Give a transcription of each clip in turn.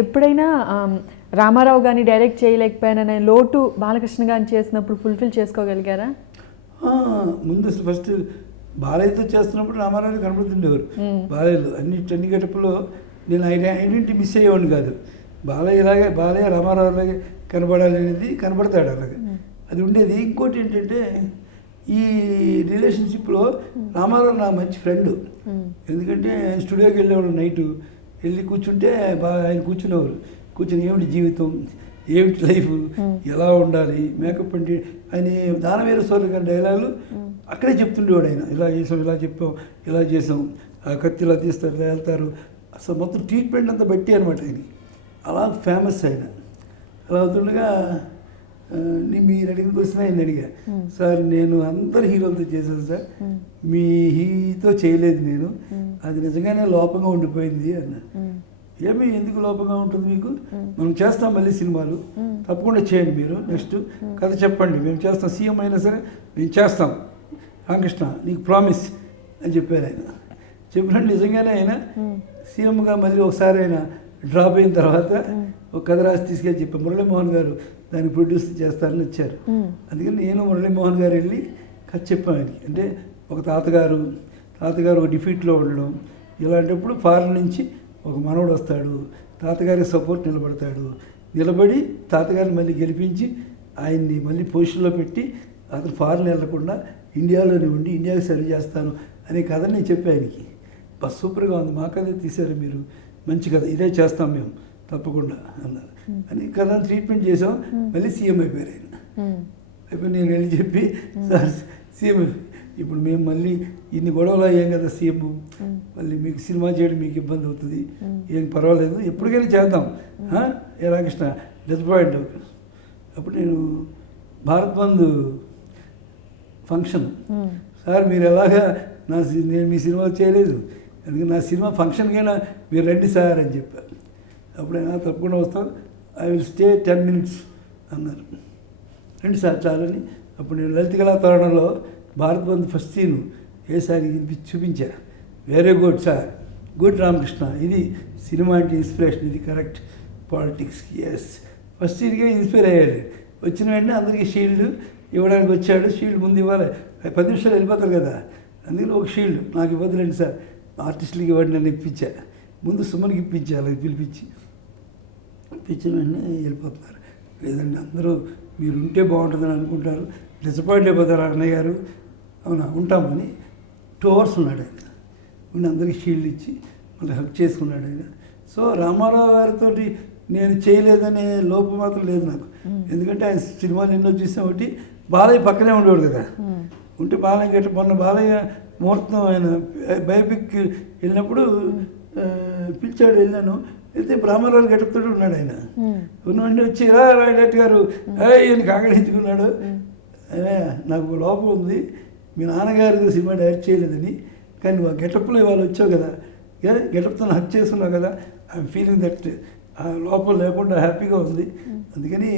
ఎప్పుడైనా రామారావు గారిని డైరెక్ట్ చేయలేకపోయాననే లోటు బాలకృష్ణ గారిని చేసినప్పుడు ఫుల్ఫిల్ చేసుకోగలిగారా? ముందు ఫస్ట్ బాలయ్యతో చేస్తున్నప్పుడు రామారావు కనబడుతుండేవారు. బాలయ్యలో అన్ని గెటప్లో నేను ఐడెంటిటీ మిస్ అయ్యేవాడిని కాదు. బాలయ్య రామారావు లాగే కనబడాలి అనేది కనబడతాడు అలాగే, అది ఉండేది. ఇంకోటి ఏంటంటే ఈ రిలేషన్షిప్లో రామారావు నా మంచి ఫ్రెండ్. ఎందుకంటే స్టూడియోకి వెళ్ళేవాడు, నైటు వెళ్ళి కూర్చుంటే ఆయన కూర్చునేవారు. కూర్చొని ఏమిటి జీవితం, ఏమిటి లైఫ్, ఎలా ఉండాలి, మేకప్ అంటే ఆయన దానవీర సోదరు గారి డైలాగులు అక్కడే చెప్తుండేవాడు. ఆయన ఇలా చేసాం, ఇలా చెప్పాం, ఇలా చేసాం, కత్తి ఇలా తీస్తారు, ఇలా వెళ్తారు, అసలు మొత్తం ట్రీట్మెంట్ అంతా బట్టి అనమాట ఆయన. అలా ఫేమస్ ఆయన. అలా అవుతుండగా మీరు అడిగిన క్వశ్చన్ ఆయన అడిగా, సార్ నేను అందరు హీరోలతో చేశాను సార్, మీ హీతో చేయలేదు నేను, అది నిజంగానే లోపంగా ఉండిపోయింది అన్న. ఏమి ఎందుకు లోపంగా ఉంటుంది మీకు, మనం చేస్తాం మళ్ళీ సినిమాలు, తప్పకుండా చేయండి మీరు, నెక్స్ట్ కథ చెప్పండి, మేము చేస్తాం, సీఎం అయినా సరే మేము చేస్తాం రామకృష్ణ, నీకు ప్రామిస్ అని చెప్పారు ఆయన. చెప్పినట్టు నిజంగానే ఆయన సీఎంగా మళ్ళీ ఒకసారి ఆయన డ్రాప్ అయిన తర్వాత ఒక కథ రాసి తీసుకెళ్ళి చెప్పాను. మురళీమోహన్ గారు దాన్ని ప్రొడ్యూస్ చేస్తారని వచ్చారు. అందుకని నేను మురళీమోహన్ గారు వెళ్ళి కథ చెప్పాను ఆయనకి. అంటే ఒక తాతగారు ఒక డిఫీట్లో ఉండడం, ఇలాంటప్పుడు ఫారెన్ నుంచి ఒక మనవడు వస్తాడు, తాతగారికి సపోర్ట్ నిలబడి తాతగారిని మళ్ళీ గెలిపించి ఆయన్ని మళ్ళీ పొజిషన్లో పెట్టి అతను ఫారెన్ వెళ్లకుండా ఇండియాలోనే ఉండి ఇండియాకి సర్వ్ చేస్తాను అనే కథని నేను చెప్పాను ఆయనకి. బస్ సూపర్గా ఉంది, మా కథ తీశారు మీరు, మంచి కథ, ఇదే చేస్తాం మేము తప్పకుండా అన్నారు అని కథ ట్రీట్మెంట్ చేసాం. మళ్ళీ సీఎం అయిపోయారు ఆయన. అయిపోయి నేను వెళ్ళి చెప్పి, సార్ సీఎం ఇప్పుడు మేము మళ్ళీ ఇన్ని గొడవలు అయ్యాం కదా సీఎం, మళ్ళీ మీకు సినిమా చేయడం మీకు ఇబ్బంది అవుతుంది, ఏం పర్వాలేదు, ఎప్పటికైనా చేద్దాం ఏ రామకృష్ణ డిసప్పాయింట్. అప్పుడు నేను భారత్ బంద్ ఫంక్షన్, సార్ మీరు ఎలాగా నేను మీ సినిమా చేయలేదు, అందుకని నా సినిమా ఫంక్షన్కైనా మీరు రండి సార్ అని చెప్పారు. అప్పుడైనా తప్పకుండా వస్తాను, ఐ విల్ స్టే 10 minutes అన్నారు. రండి సార్ చాలని. అప్పుడు నేను లలిత కళా తోరణంలో భారత్ బంద్ ఫస్ట్ సీను ఏసారి చూపించా. Very good sir, good Ramakrishna, ఇది సినిమా అంటే ఇన్స్పిరేషన్, ఇది కరెక్ట్ పాలిటిక్స్కి. ఎస్, ఫస్ట్ సీన్కే ఇన్స్పైర్ అయ్యాడు. వచ్చిన వెంటనే అందరికీ షీల్డ్ ఇవ్వడానికి వచ్చాడు. షీల్డ్ ముందు ఇవ్వాలి, 10 నిమిషాలు వెళ్ళిపోతారు కదా, అందుకని ఒక షీల్డ్ నాకు ఇవ్వదులేండి సార్, ఆర్టిస్టులకి ఇవ్వండి నన్ను ఇప్పించా. ముందు సుమన్కి ఇప్పించా, అలాగే పిలిపించిన వెంటనే వెళ్ళిపోతున్నారు. లేదండి అందరూ మీరు ఉంటే బాగుంటుందని అనుకుంటారు, డిసప్పాయింట్ అయిపోతారు అన్నయ్య గారు, అవునా ఉంటామని 2 hours ఉన్నాడు ఆయన. ఉండి అందరికీ షీల్డ్ ఇచ్చి మళ్ళీ హక్ చేసుకున్నాడు ఆయన. సో రామారావు గారితో నేను చేయలేదనే లోపం మాత్రం లేదు నాకు. ఎందుకంటే ఆయన సినిమాలు ఎన్నో చూసాం ఒకటి, బాలయ్య పక్కనే ఉండేవాడు కదా, ఉంటే బాలయ్య గట్ట మొన్న బాలయ్య ముహూర్తం ఆయన బయోపిక్ వెళ్ళినప్పుడు పిలిచాడు, వెళ్ళాను. అయితే రామారావు గెటప్తో ఉన్నాడు ఆయన. ఉన్నవండి వచ్చి డైరెక్టర్ గారు ఆయన కాకడించుకున్నాడు, నాకు లోపం ఉంది, మీ నాన్నగారు సినిమా డైరెక్ట్ చేయలేదని, కానీ నువ్వు ఆ గెటప్లో ఇవాళ వచ్చావు కదా, గెటప్తో హక్ చేసుకున్నావు కదా, ఐఎమ్ ఫీలింగ్ దట్ ఆ లోపం లేకుండా హ్యాపీగా ఉంది. అందుకని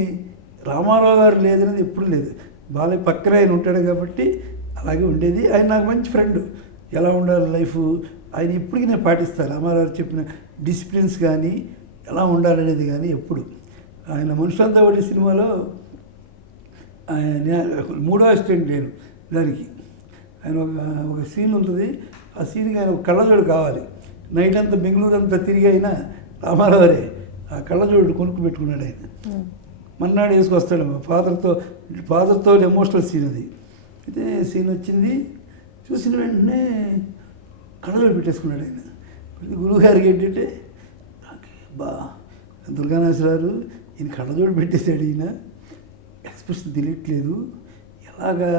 రామారావు గారు లేదనేది ఎప్పుడు లేదు, బాలయ్య పక్కన ఆయన ఉంటాడు కాబట్టి అలాగే ఉండేది. ఆయన నాకు మంచి ఫ్రెండ్, ఎలా ఉండాలి లైఫ్ ఆయన ఇప్పటికీ నేను పాటిస్తాను. రామారావు చెప్పిన డిసిప్లిన్స్ కానీ ఎలా ఉండాలనేది కానీ ఎప్పుడు. ఆయన మనుషులంతా ఒకటి సినిమాలో ఆయన 3వ అసిస్టెంట్ నేను దానికి. ఆయన ఒక సీన్ ఉంటుంది, ఆ సీన్కి ఆయన ఒక కళ్ళజోడు కావాలి. నైట్ అంతా బెంగళూరు అంతా తిరిగి అయినా రామారావురే ఆ కళ్ళజోడు కొనుక్కు పెట్టుకున్నాడు ఆయన. మన్నాడు వేసుకొస్తాడు ఫాదర్తో ఎమోషనల్ సీన్ అది. అయితే సీన్ వచ్చింది, చూసిన వెంటనే కళ్ళజోడు పెట్టేసుకున్నాడు ఆయన. గురువుగారికి ఏంటంటే బా దుర్గానాథరావు ఈయన కళ్ళజోడు పెట్టేశాడు, ఈయన ఎక్స్ప్రెషన్ తెలియట్లేదు, ఎలాగా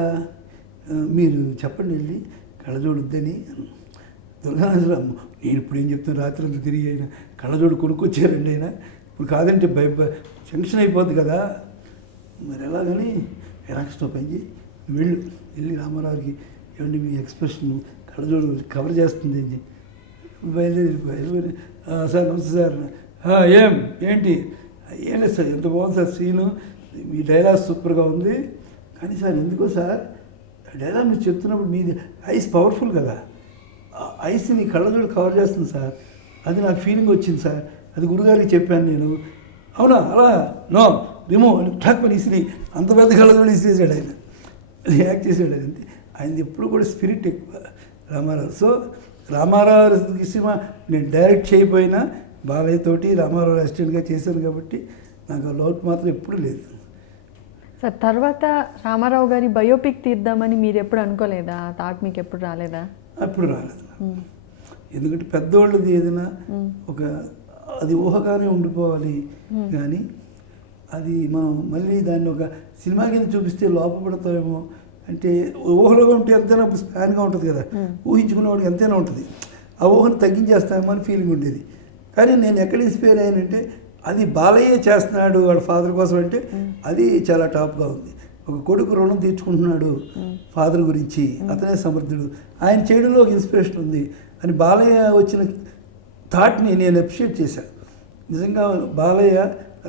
మీరు చెప్పండి వెళ్ళి కళ్ళజోడు వద్దని. దుర్గానాథరావు నేను ఇప్పుడు ఏం చెప్తాను, రాత్రి అంతా తిరిగి అయినా కళ్ళజోడు కొనుక్కొచ్చారండి ఆయన, ఇప్పుడు కాదంటే టెన్షన్ అయిపోద్ది కదా, మరి ఎలాగని రామకృష్ణ పని వెళ్ళి రామారావుకి ఏమండి మీ ఎక్స్ప్రెషన్ కళ్ళజోడు కవర్ చేస్తుంది అని బయలుదేరి సార్ నమస్తే సార్, ఏంటి ఏం లేదు సార్, ఎంత బాగుంది సార్ సీను, మీ డైలాగ్ సూపర్గా ఉంది, కానీ సార్ ఎందుకో సార్ డైలాగ్ మీరు చెప్తున్నప్పుడు మీది ఐస్ పవర్ఫుల్ కదా, ఐస్ని కళ్ళజోడు కవర్ చేస్తుంది సార్, అది నాకు ఫీలింగ్ వచ్చింది సార్ అది గురుగారికి చెప్పాను నేను. అవునా అలా నో రిమో ఠాక్ పని ఇసిరి అంత పెద్ద కళ్ళతో ఇసిరేసాడు ఆయన, యాక్ట్ చేసాడు. అది ఆయన ఎప్పుడు కూడా స్పిరిట్ ఎక్కువ రామారావు. సో రామారావు సినిమా నేను డైరెక్ట్ చేయకపోయినా బాలయ్య తోటి రామారావు అసిస్టెంట్గా చేశాను కాబట్టి నాకు ఆ లోటు మాత్రం ఎప్పుడు లేదు. సార్ తర్వాత రామారావు గారి బయోపిక్ తీద్దామని మీరు ఎప్పుడు అనుకోలేదా? థాట్ మీకు ఎప్పుడు రాలేదా? అప్పుడు రాలేదు. ఎందుకంటే పెద్దోళ్ళది ఏదైనా ఒక అది ఊహగానే ఉండిపోవాలి కానీ అది మనం మళ్ళీ దాన్ని ఒక సినిమా కింద చూపిస్తే లోపపడతామేమో అంటే ఊహలోగా ఉంటే ఎంతైనా స్పాన్గా ఉంటుంది కదా, ఊహించుకునేవాడికి ఎంతైనా ఉంటుంది. ఆ ఊహను తగ్గించేస్తామో అని ఫీలింగ్ ఉండేది. కానీ నేను ఎక్కడ ఇన్స్పైర్ అయ్యానంటే అది బాలయ్య చేస్తున్నాడు వాళ్ళ ఫాదర్ కోసం అంటే అది చాలా టాప్గా ఉంది. ఒక కొడుకు రుణం తీర్చుకుంటున్నాడు ఫాదర్ గురించి, అతనే సమర్థుడు, ఆయన చేయడంలో ఒక ఇన్స్పిరేషన్ ఉంది అని బాలయ్య వచ్చిన థాట్ని నేను అప్రిషియేట్ చేశాను. నిజంగా బాలయ్య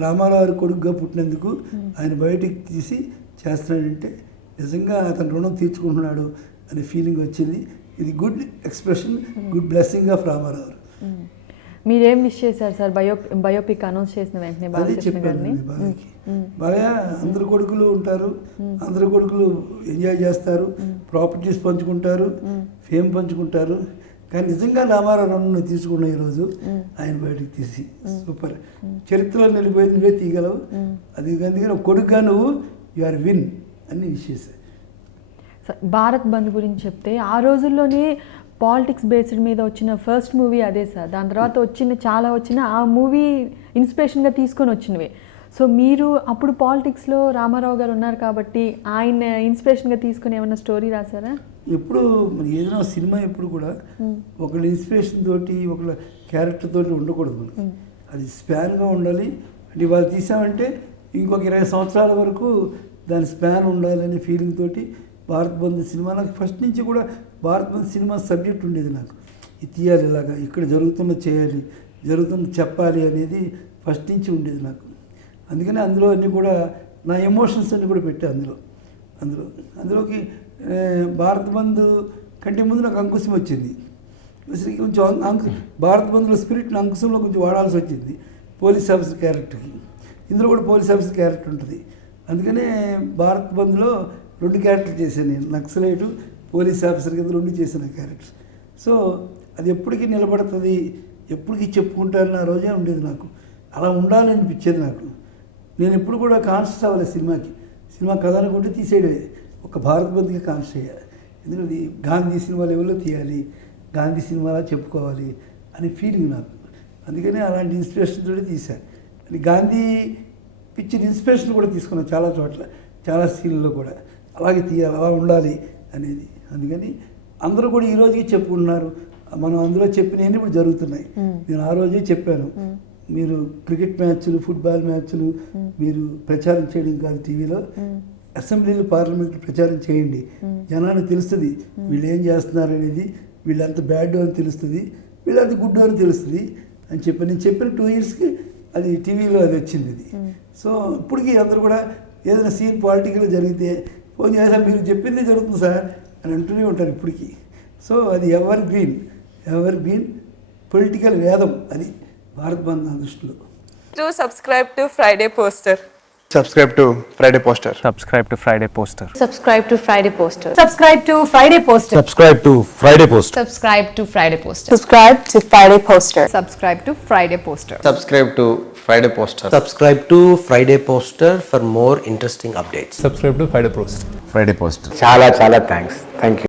రామారావు కొడుకుగా పుట్టినందుకు ఆయన బయటికి తీసి చేస్తున్నాడంటే నిజంగా అతను రుణం తీర్చుకుంటున్నాడు అనే ఫీలింగ్ వచ్చింది. ఇది good expression, good blessing of Ramarao. మీరేం విష్ చేశారు సార్ బయోపిక్ అనౌన్స్ చేసిన వెంటనే? అదే చెప్పాను బాలయ్యకి. బాలయ్య అందరు కొడుకులు ఉంటారు, అందరు కొడుకులు ఎంజాయ్ చేస్తారు, ప్రాపర్టీస్ పంచుకుంటారు, ఫేమ్ పంచుకుంటారు. కానీ నిజంగా రామారావు రుణం తీసుకున్న ఈరోజు ఆయన బయటకు తీసి సూపర్ చరిత్రలో నిలిపోయి నువ్వే తీయగలవు. అది అందుకని కొడుకుగా నువ్వు యు ఆర్ విన్ అని విష్ చేశారు. భారత్ బంద్ గురించి చెప్తే ఆ రోజుల్లోనే పాలిటిక్స్ బేస్డ్ మీద వచ్చిన ఫస్ట్ మూవీ అదే సార్. దాని తర్వాత వచ్చిన ఆ మూవీ ఇన్స్పిరేషన్గా తీసుకొని వచ్చినవే. సో మీరు అప్పుడు పాలిటిక్స్లో రామారావు గారు ఉన్నారు కాబట్టి ఆయన ఇన్స్పిరేషన్గా తీసుకొని ఏమైనా స్టోరీ రాశారా? ఎప్పుడు ఏదైనా సినిమా ఎప్పుడు కూడా ఒకళ్ళ ఇన్స్పిరేషన్ తోటి ఒకళ్ళ క్యారెక్టర్ తోటి ఉండకూడదు మనకి. అది స్పాన్గా ఉండాలి. అంటే ఇవాళ తీసామంటే ఇంకొక 20 సంవత్సరాల వరకు దాని స్పాన్ ఉండాలనే ఫీలింగ్ తోటి భారత్ బంద్ సినిమా నాకు ఫస్ట్ నుంచి కూడా భారత్ బంద్ సినిమా సబ్జెక్ట్ ఉండేది. నాకు ఇది తీయాలి, ఇలాగా ఇక్కడ జరుగుతున్న చేయాలి, జరుగుతున్న చెప్పాలి అనేది ఫస్ట్ నుంచి ఉండేది నాకు. అందుకని అందులో అన్నీ కూడా నా ఎమోషన్స్ అన్నీ కూడా పెట్టాను అందులోకి భారత్ బంద్ కంటే ముందు నాకు అంకుశం వచ్చింది. కొంచెం భారత్ బంద్లో స్పిరిట్ అంకుశంలో కొంచెం వాడాల్సి వచ్చింది పోలీస్ ఆఫీసర్ క్యారెక్టర్కి. ఇందులో కూడా పోలీస్ ఆఫీసర్ క్యారెక్టర్ ఉంటుంది. అందుకనే భారత్ బంద్లో 2 క్యారెక్టర్లు చేశాను నేను, నక్సలైటు పోలీస్ ఆఫీసర్ కింద 2 చేసిన క్యారెక్టర్స్. సో అది ఎప్పటికీ నిలబడుతుంది, ఎప్పటికీ చెప్పుకుంటానని ఆ రోజే ఉండేది నాకు. అలా ఉండాలని అనిపించేది నాకు. నేను ఎప్పుడు కూడా కాన్షియస్ అవ్వలేదు సినిమా కథ అనుకుంటే తీసేయడమే, ఒక భారత్ బంద్కి కాన్షియస్ అయ్యాలి. ఎందుకంటే గాంధీ సినిమా లెవెల్లో తీయాలి, గాంధీ సినిమాలా చెప్పుకోవాలి అనే ఫీలింగ్ నాకు. అందుకనే అలాంటి ఇన్స్పిరేషన్ తోటి తీశాను. అది గాంధీ పిక్చర్ ఇన్స్పిరేషన్ కూడా తీసుకున్నాను చాలా చోట్ల, చాలా సీన్లలో కూడా అలాగే తీయాలి, అలా ఉండాలి అనేది. అందుకని అందరూ కూడా ఈ రోజుకి చెప్పుకుంటున్నారు. మనం అందులో చెప్పినవన్నీ ఇప్పుడు జరుగుతున్నాయి. నేను ఆ రోజే చెప్పాను, మీరు క్రికెట్ మ్యాచ్లు, ఫుట్బాల్ మ్యాచ్లు మీరు ప్రచారం చేయడం కాదు, టీవీలో అసెంబ్లీలు, పార్లమెంట్లు ప్రచారం చేయండి. జనానికి తెలుస్తుంది వీళ్ళు ఏం చేస్తున్నారు అనేది, వీళ్ళు అంత బ్యాడ్ అని తెలుస్తుంది, వీళ్ళు అంత గుడ్ అని తెలుస్తుంది అని చెప్పి నేను చెప్పిన 2 ఇయర్స్కి అది టీవీలో అది వచ్చింది. అది సో ఇప్పటికీ అందరూ కూడా ఏదైనా సీన్ పాలిటికల్ జరిగితే ఫోన్ చేసా మీరు చెప్పింది జరుగుతుంది సార్ అని అంటూనే ఉంటారు ఇప్పటికీ. సో అది ఎవర్ గ్రీన్ పొలిటికల్ వేదం అది భారత్ బంద్ నా దృష్టిలో. Do subscribe to Friday Poster. Subscribe to Friday Poster. Subscribe to Friday Poster. Subscribe to Friday Poster. Subscribe to Friday Poster. Subscribe to Friday Post. Subscribe to Friday Poster. Subscribe to Friday Poster. Subscribe to Friday Poster. Subscribe to Friday Poster. Subscribe to Friday Poster for more interesting updates. Subscribe to Friday Poster. Friday Poster. చాలా thanks. Thank you.